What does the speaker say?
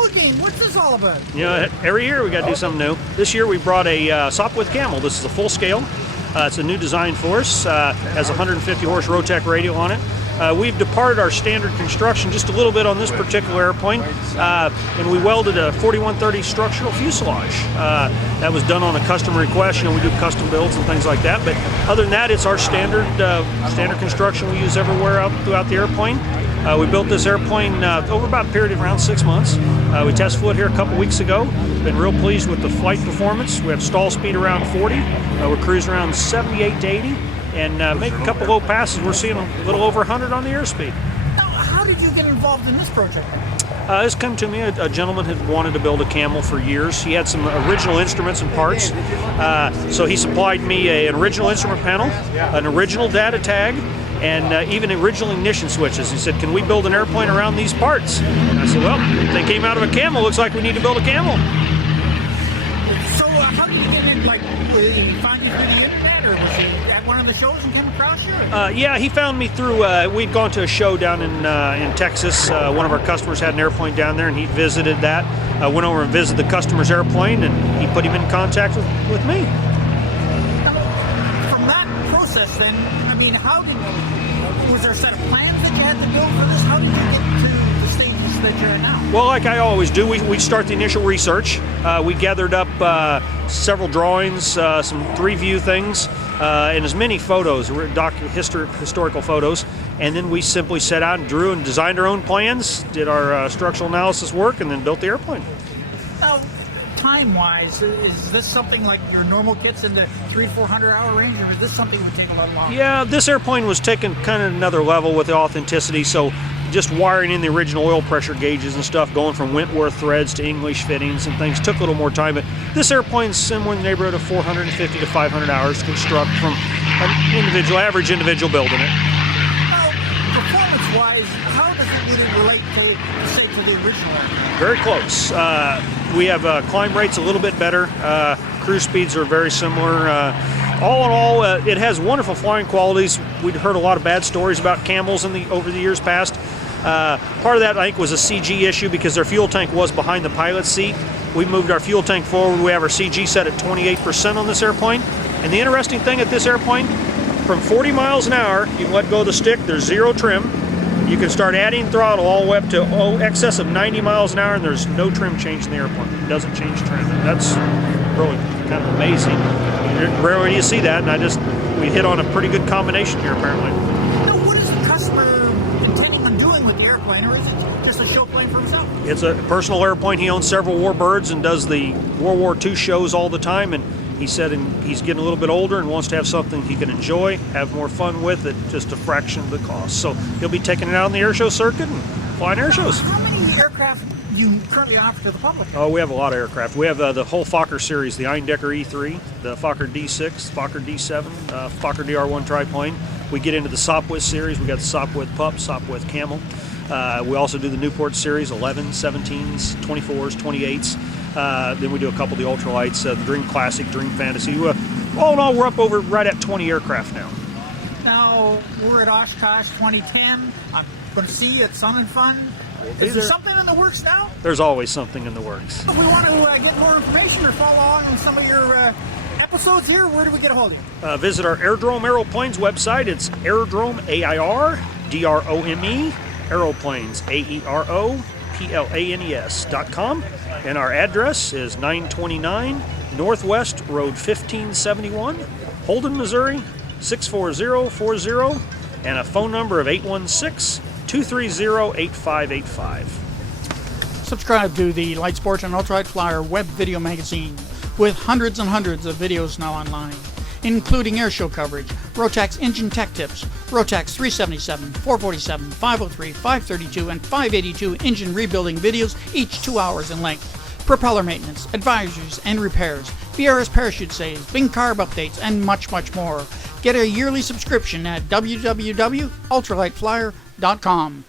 new again. What's this all about? You know, every year we got to do something new. This year we brought a Sopwith Camel. This is a full scale. It's a new design for us. Has a 150 horse Rotax radial on it. We've departed our standard construction just a little bit on this particular airplane, and we welded a 4130 structural fuselage. That was done on a custom request. You know, we do custom builds and things like that. But other than that, it's our standard construction we use everywhere out throughout the airplane. We built this airplane over about a period of around 6 months. We test flew it here a couple weeks ago. Been real pleased with the flight performance. We have stall speed around 40. We're cruising around 78 to 80. And make a couple low passes. We're seeing a little over 100 on the airspeed. Now, how did you get involved in this project? This come to me. A gentleman had wanted to build a Camel for years. He had some original instruments and parts. So he supplied me an original instrument panel, an original data tag, and even original ignition switches. He said, "Can we build an airplane around these parts?" And I said, "Well, if they came out of a Camel, looks like we need to build a Camel." So how did you get in? Like, he found you through the internet, or was he at one of the shows and came across you? Yeah, he found me through. We'd gone to a show down in Texas. One of our customers had an airplane down there, and he visited that. Went over and visited the customer's airplane, and he put him in contact with me. From that process, then, I mean, was there a set of plans that you had to build for this? How did you get to the stages that you're in now? Well, like I always do, we start the initial research. We gathered up several drawings, some 3-view things, and as many photos, historical photos, and then we simply set out and drew and designed our own plans, did our structural analysis work, and then built the airplane. Now, time-wise, is this something like your normal kits in the 300-400 hour range, or is this something that would take a lot longer? Yeah, this airplane was taken kind of another level with the authenticity, so just wiring in the original oil pressure gauges and stuff, going from Wentworth threads to English fittings and things, took a little more time. But this airplane's somewhere in the neighborhood of 450 to 500 hours to construct from an average individual building it. Now, performance-wise, how does it really relate to the original airplane? Very close. We have climb rates a little bit better. Cruise speeds are very similar. All in all, it has wonderful flying qualities. We'd heard a lot of bad stories about Camels over the years past. Part of that, I think, was a CG issue because their fuel tank was behind the pilot's seat. We moved our fuel tank forward. We have our CG set at 28% on this airplane. And the interesting thing at this airplane, from 40 miles an hour, you can let go of the stick. There's 0 trim. You can start adding throttle all the way up to excess of 90 miles an hour, and there's no trim change in the airplane. It doesn't change trim. That's really kind of amazing. Rarely do you see that, and we hit on a pretty good combination here, apparently. Now, what is the customer intending on doing with the airplane, or is it just a show plane for himself? It's a personal airplane. He owns several warbirds and does the World War II shows all the time, and he said he's getting a little bit older and wants to have something he can enjoy, have more fun with at just a fraction of the cost. So he'll be taking it out on the airshow circuit and flying air shows. How many aircraft do you currently offer to the public? Oh, we have a lot of aircraft. We have the whole Fokker series, the Eindecker E3, the Fokker D6, Fokker D7, Fokker DR1 triplane. We get into the Sopwith series. We got the Sopwith Pup, Sopwith Camel. We also do the Newport series, 11s, 17s, 24s, 28s. Then we do a couple of the Ultralights, the Dream Classic, Dream Fantasy. All in all, we're up over right at 20 aircraft now. Now, we're at Oshkosh 2010. I'm going to see you at Sun and Fun. Is there something in the works now? There's always something in the works. If we want to get more information or follow along on some of your episodes here, where do we get a hold of you? Visit our Airdrome Aeroplanes website. It's Airdrome, AIRDROME, Aeroplanes, AEROPLANES.com. And our address is 929 Northwest Road 1571, Holden, Missouri, 64040, and a phone number of 816-230-8585. Subscribe to the Lightsport and Ultralight Flyer web video magazine with hundreds and hundreds of videos now online, including airshow coverage, Rotax engine tech tips, Rotax 377, 447, 503, 532, and 582 engine rebuilding videos, each 2 hours in length, propeller maintenance, advisories and repairs, VRS parachute saves, Bing carb updates, and much, much more. Get a yearly subscription at www.ultralightflyer.com.